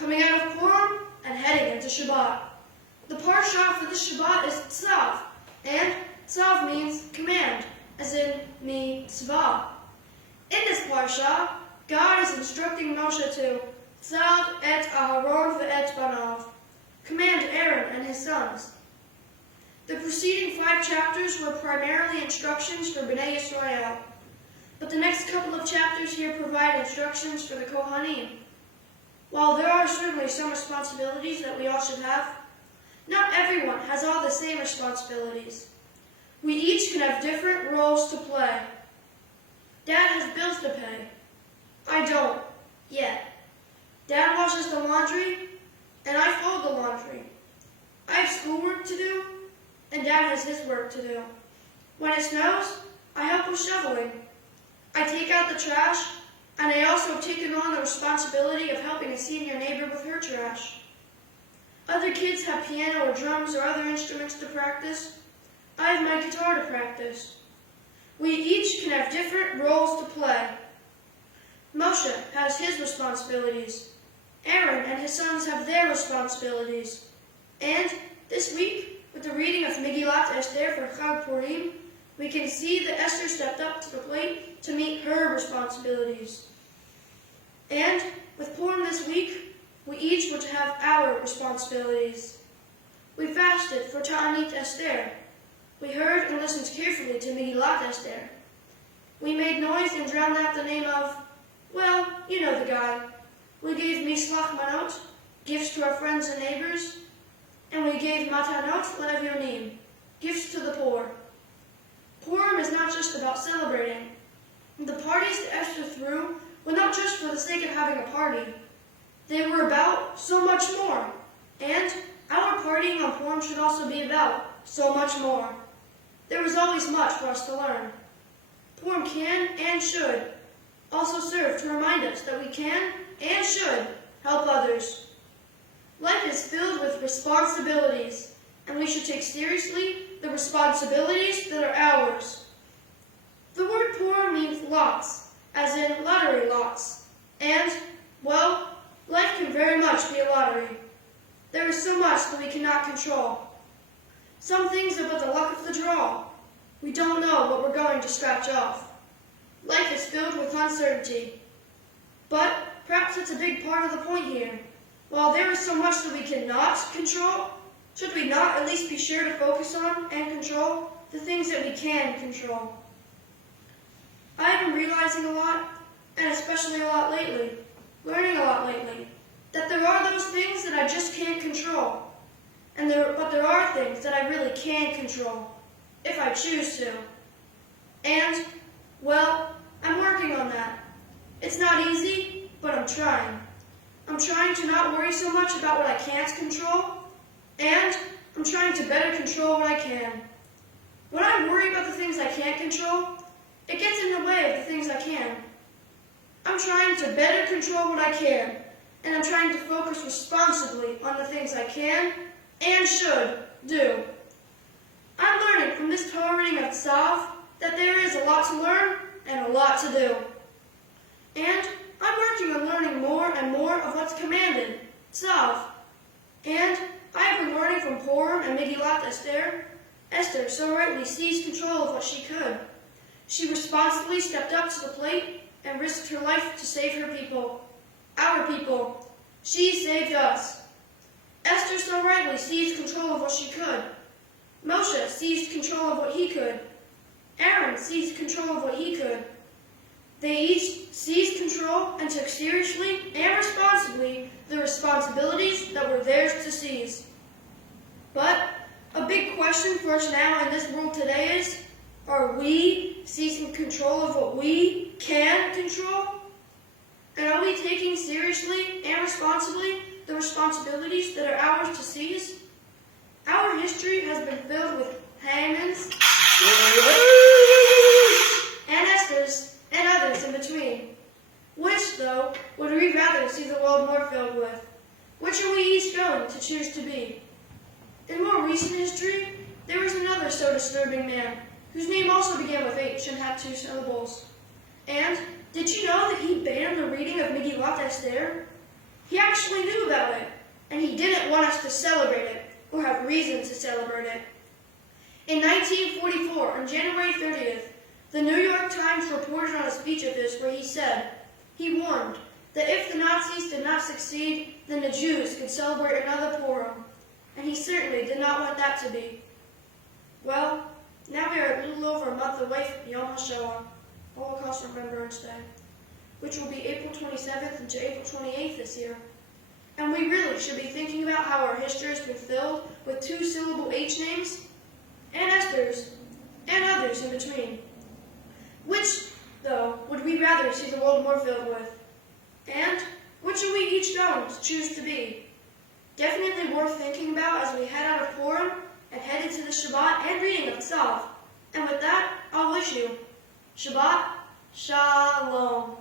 coming out of Purim and heading into Shabbat. The parsha for this Shabbat is Tzav, and Tzav means command, as in mitzvah. In this parsha, God is instructing Moshe to Tzav et Aharon ve'et banav, command Aaron and his sons. The preceding 5 chapters were primarily instructions for Bnai Israel, but the next couple of chapters here provide instructions for the Kohanim. While there are certainly some responsibilities that we all should have, not everyone has all the same responsibilities. We each can have different roles to play. Dad has bills to pay. I don't, yet. Dad washes the laundry, and I fold the laundry. I have schoolwork to do, and Dad has his work to do. When it snows, I help with shoveling. I take out the trash, and I also have taken on the responsibility of helping a senior neighbor with her trash. Other kids have piano or drums or other instruments to practice. I have my guitar to practice. We each can have different roles to play. Moshe has his responsibilities. Aaron and his sons have their responsibilities. And this week, with the reading of Megillat Esther for Chag Purim, we can see that Esther stepped up to the plate to meet her responsibilities. And with Purim this week, we each were to have our responsibilities. We fasted for Ta'anit Esther. We heard and listened carefully to Megillat Esther. We made noise and drowned out the name of, well, you know the guy. We gave Mishlach Manot, gifts to our friends and neighbors, and we gave Matanot Le'Evyonim, gifts to the poor. Purim is not just about celebrating. The parties that Esther threw were not just for the sake of having a party. They were about so much more. And our partying on Purim should also be about so much more. There is always much for us to learn. Purim can and should also serve to remind us that we can and should help others. Life is filled with responsibilities, and we should take seriously the responsibilities that are ours. The word Purim means lots, as in lottery lots. And, well, life can very much be a lottery. There is so much that we cannot control. Some things are but the luck of the draw. We don't know what we're going to scratch off. Life is filled with uncertainty. But perhaps it's a big part of the point here. While there is so much that we cannot control, should we not at least be sure to focus on and control the things that we can control? I have been realizing a lot, and especially a lot lately, learning a lot lately, that there are those things that I just can't control. But there are things that I really can control, if I choose to. And, well, I'm working on that. It's not easy, but I'm trying. I'm trying to not worry so much about what I can't control, and I'm trying to better control what I can. When I worry about the things I can't control, it gets in the way of the things I can. I'm trying to better control what I can, and I'm trying to focus responsibly on the things I can and should do. I'm learning from this Torah reading of Tzav that there is a lot to learn and a lot to do. And I'm working on learning more and more of what's commanded, Tzav. And I have been learning from Purim and Megillat Esther. Esther so rightly seized control of what she could. She responsibly stepped up to the plate and risked her life to save her people, our people. She saved us. Esther so rightly seized control of what she could. Moshe seized control of what he could. Aaron seized control of what he could. They each seized control and took seriously and responsibly the responsibilities that were theirs to seize. But a big question for us now in this world today is, are we seizing control of what we can control? And are we taking seriously and responsibly the responsibilities that are ours to seize? Our history has been filled with Hamans and Esthers and others in between. Which, though, would we rather see the world more filled with? Which are we each going to choose to be? In more recent history, there was another so disturbing man, whose name also began with H and had 2 syllables. And did you know that he banned the reading of Megillat Esther? He actually actually knew about it, and he didn't want us to celebrate it, or have reason to celebrate it. In 1944, on January 30th, the New York Times reported on a speech of his where he warned that if the Nazis did not succeed, then the Jews could celebrate another pogrom, and he certainly did not want that to be. Well, now we are a little over a month away from Yom HaShoah, Holocaust Remembrance Day, which will be April 27th to April 28th this year. And we really should be thinking about how our history has been filled with two-syllable H names, and Esthers, and others in between. Which, though, would we rather see the world more filled with? And which are we each going to choose to be? Definitely worth thinking about as we head out of Purim and head into the Shabbat and reading of Tzav. And with that, I'll wish you Shabbat Shalom.